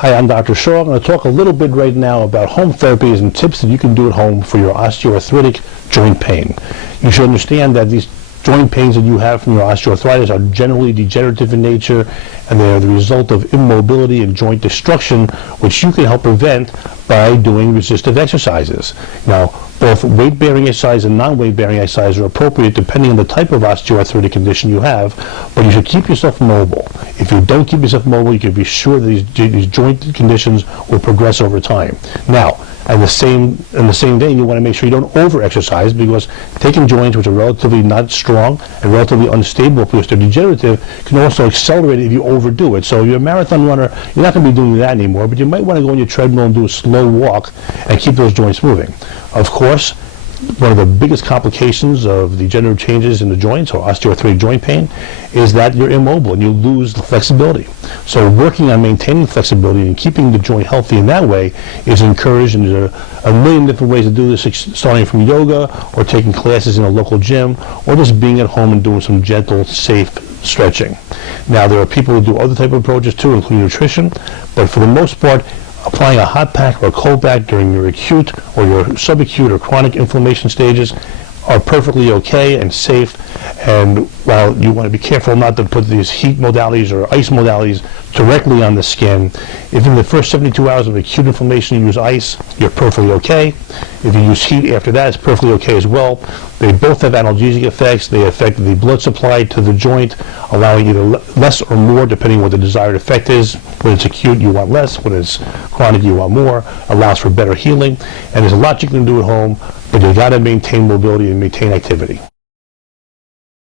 Hi, I'm Dr. Shaw. I'm going to talk a little bit right now about home therapies and tips that you can do at home for your osteoarthritic joint pain. You should understand that these joint pains that you have from your osteoarthritis are generally degenerative in nature, and they are the result of immobility and joint destruction, which you can help prevent by doing resistive exercises. Now, both weight-bearing exercise and non-weight-bearing exercise are appropriate depending on the type of osteoarthritic condition you have, but you should keep yourself mobile. If you don't keep yourself mobile, you can be sure that these joint conditions will progress over time. Now, in the same vein, you want to make sure you don't over-exercise, because taking joints which are relatively not strong and relatively unstable because they're degenerative can also accelerate it if you overdo it. So if you're a marathon runner, you're not going to be doing that anymore, but you might want to go on your treadmill and do a slow walk and keep those joints moving. Of course, one of the biggest complications of degenerative changes in the joints or osteoarthritic joint pain is that you're immobile and you lose the flexibility. So working on maintaining flexibility and keeping the joint healthy in that way is encouraged, and there are a million different ways to do this, starting from yoga or taking classes in a local gym or just being at home and doing some gentle, safe stretching. Now, there are people who do other type of approaches too, including nutrition, but for the most part, applying a hot pack or a cold pack during your acute or your subacute or chronic inflammation stages are perfectly okay and safe. And while you want to be careful not to put these heat modalities or ice modalities directly on the skin, if in the first 72 hours of acute inflammation you use ice, you're perfectly okay. If you use heat after that, it's perfectly okay as well. They both have analgesic effects. They affect the blood supply to the joint, allowing either less or more depending on what the desired effect is. When it's acute, you want less. When it's chronic, you want more. Allows for better healing. And there's a lot you can do at home, but you got to maintain mobility and maintain activity.